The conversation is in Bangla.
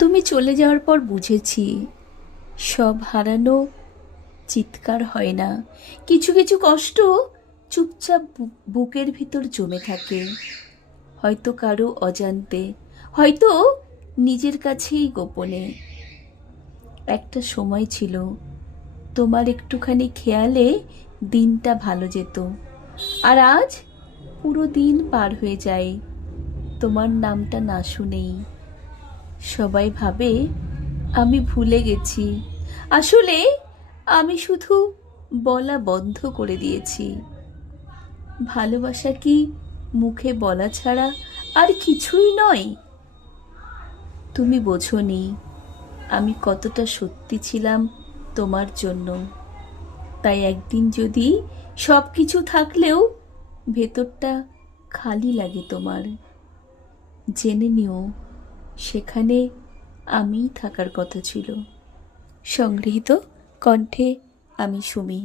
তুমি চলে যাওয়ার পর বুঝেছি সব হারানো চিৎকার হয় না। কিছু কিছু কষ্ট চুপচাপ বুকের ভিতর জমে থাকে, হয়তো কারো অজান্তে, হয়তো নিজের কাছেই গোপনে। একটা সময় ছিল তোমার একটুখানি খেয়ালে দিনটা ভালো যেত, আর আজ পুরো দিন পার হয়ে যায় তোমার নামটা না শুনেই। সবাই ভাবে আমি ভুলে গেছি, আসলে আমি শুধু বলা বন্ধ করে দিয়েছি। ভালোবাসা কি মুখে বলা ছাড়া আর কিছুই নয়? তুমি বোঝোনি আমি কতটা সত্যি ছিলাম তোমার জন্য। তাই একদিন যদি সব কিছু থাকলেও ভেতরটা খালি লাগে তোমার, জেনে নিও সেখানে আমিই থাকার কথা ছিল। সংগৃহীত কণ্ঠে আমি সুমি।